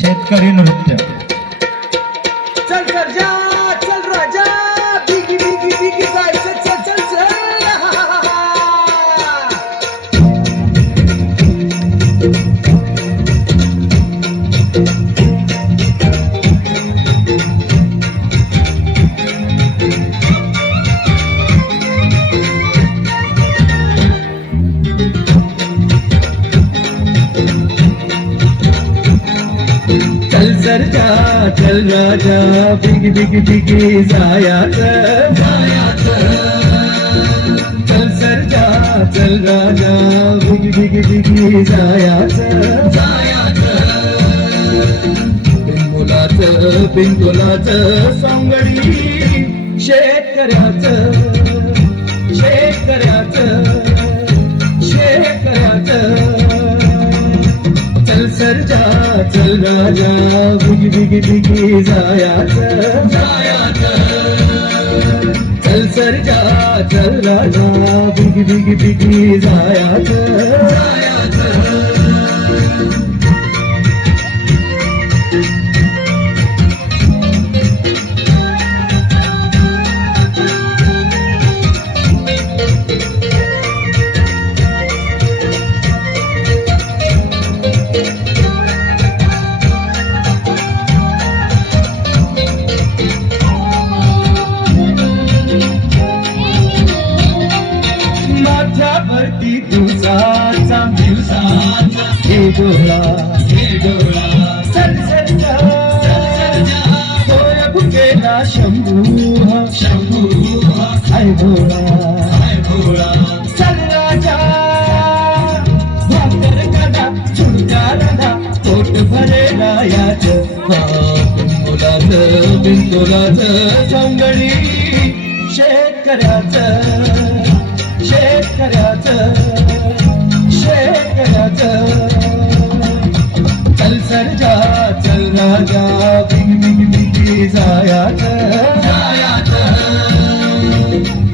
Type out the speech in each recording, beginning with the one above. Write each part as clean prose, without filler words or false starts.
शेतकरी नृत्य. चल सर्जा चल राजा बिगी बिगी बिगी जायचं चल चल चल चल सरजा चल राजा बिगी बिगी बिगी जायाचं चल सरजा चल राजा बिगी बिगी बिगी जायाचं बिनमुलाचं सोंगडी शेतकऱ्याचं चल सरजा चल राजा बिगी बिगी बिगी जायाचं चल सरजा चल राजा बिगी बिगी बिगी जायाचं माझ्यावरती दिवसाचा हे डोळा चल सरजा होय भुकेला शंभू हाय भोळा चल राजा भाकर कदा झुणका रडा पोट भरेला याचं बिनतोलाचं सौंगडी शेतकऱ्याचं चल सरजा चल राजा बिगी बिगी बिगी जायाचं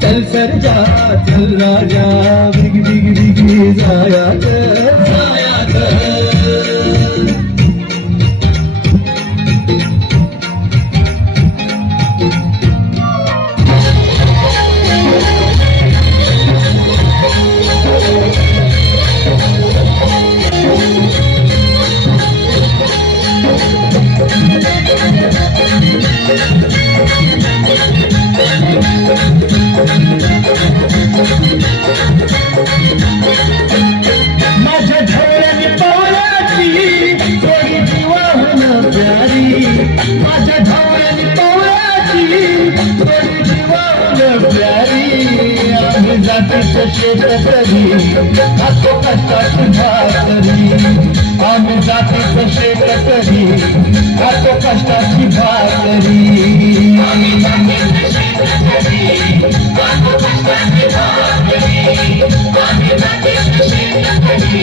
चल सरजा चल राजा बिगी बिगी बिगी जायाचं माझ्या ढवळ्याने पवळ्याची थोडी जीवाहून प्यारी माझ्या ढवळ्याने पवळ्याची थोडी जीवाहून प्यारी आम्ही जातीचं शेतकरी खातो कष्टाची भाकरी आम्ही जातीचं शेतकरी खातो कष्टाची भाकरी आम्ही जातीचं शेतकरी खातो कष्टाची भाकरी आम्ही जातीचं शेतकरी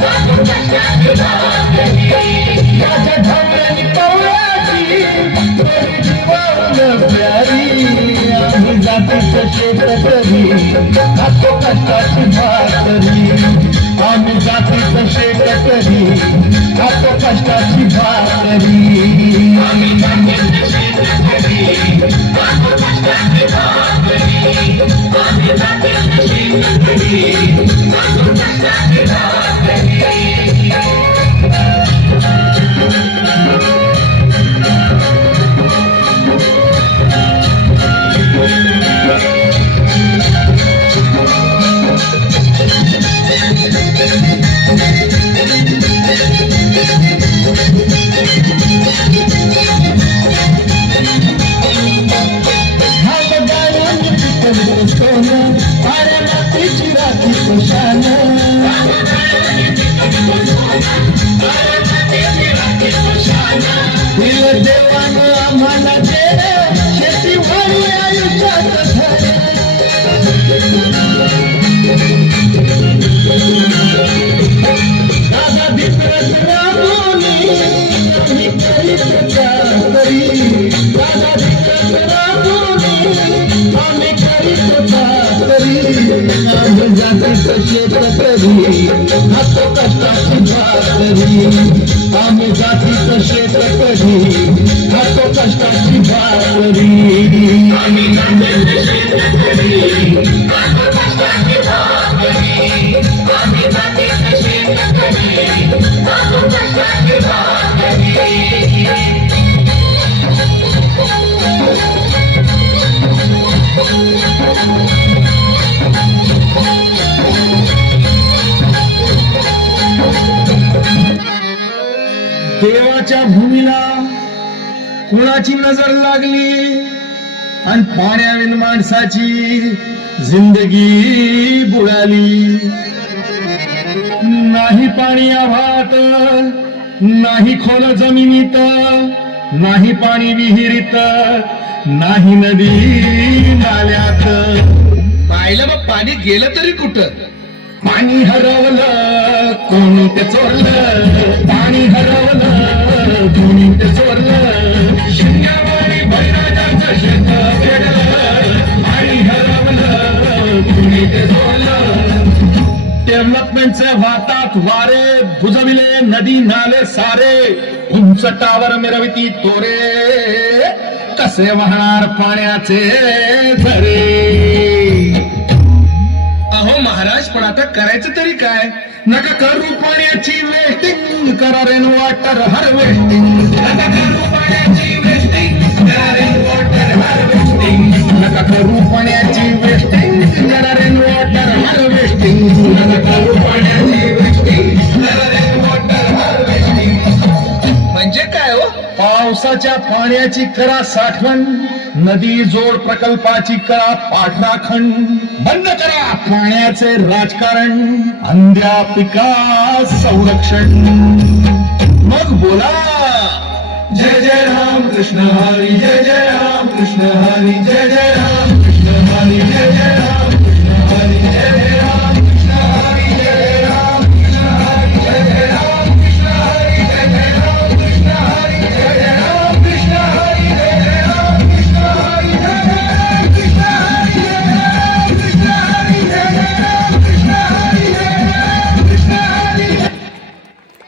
खातो कष्टाची भाकरी माझ्या ढवळ्याने पवळ्याची थोडी जीवाहून प्यारी आम्ही जातीचं शेतकरी खातो कष्टाची भाकरी आम्ही जातीचं शेतकरी खातो कष्टाची भाकरी आम्ही जातीचं शेतकरी खातो कष्टाची भाकरी आम्ही जातीचं शेतकरी खातो कष्टाची भाकरी देवानं आम्हाला शेती वाढी आयुष्यात दादा भित्रच राबवली आम्ही करीत चाकरी दादा भित्रच राबवली आम्ही करीत चाकरी आम्ही जातीचं शेतकरी खातो कष्टाची भाकरी आम्ही जातीचं शेत कधी खातो कष्टाची भाकरी देवाच्या भूमीला कुणाची नजर लागली आणि पाण्याविन माणसाची जिंदगी बुडाली. नाही पाणी आभाळात, नाही खोल जमिनीत, नाही पाणी विहिरीत, नाही नदी नाल्यात. पाहिलं मग पाणी गेलं तरी कुठं? पाणी हरवलं कोणी ते चोरलं, पाणी हरवलं कोणी ते चोरलं. शिंगावारी बैराजाचं शेत वेगळं, पाणी हरवलं कोणी ते चोरलं. डेव्हलपमेंटचे वाहतात वारे, बुजविले नदी नाले सारे, उंच टावर मिरविती तोरे, कसे वाहणार पाण्याचे झरे. अहो महाराज, पण आता करायचं तरी काय? नका करू पाण्याची वेस्टिंग, करा रेन वॉटर हार्वेस्टिंग. नका करू पाण्याची वेस्टिंग, करा रेन वॉटर हार्वेस्टिंग. नका करू पाण्याची वेस्टिंग, करा रेन वॉटर हार्वेस्टिंग. नका करू पाण्याची वेस्टिंग, करा रेन वॉटर हार्वेस्टिंग. म्हणजे काय हो? पावसाच्या पाण्याची करा साठवण, नदी जोड प्रकल्पाची करा पाठराखण. बंद करा पाण्याचे राजकारण, अंध्या पिका संरक्षण. मग बोला जय जय राम कृष्ण हरी, जय जय राम कृष्ण हरी, जय जय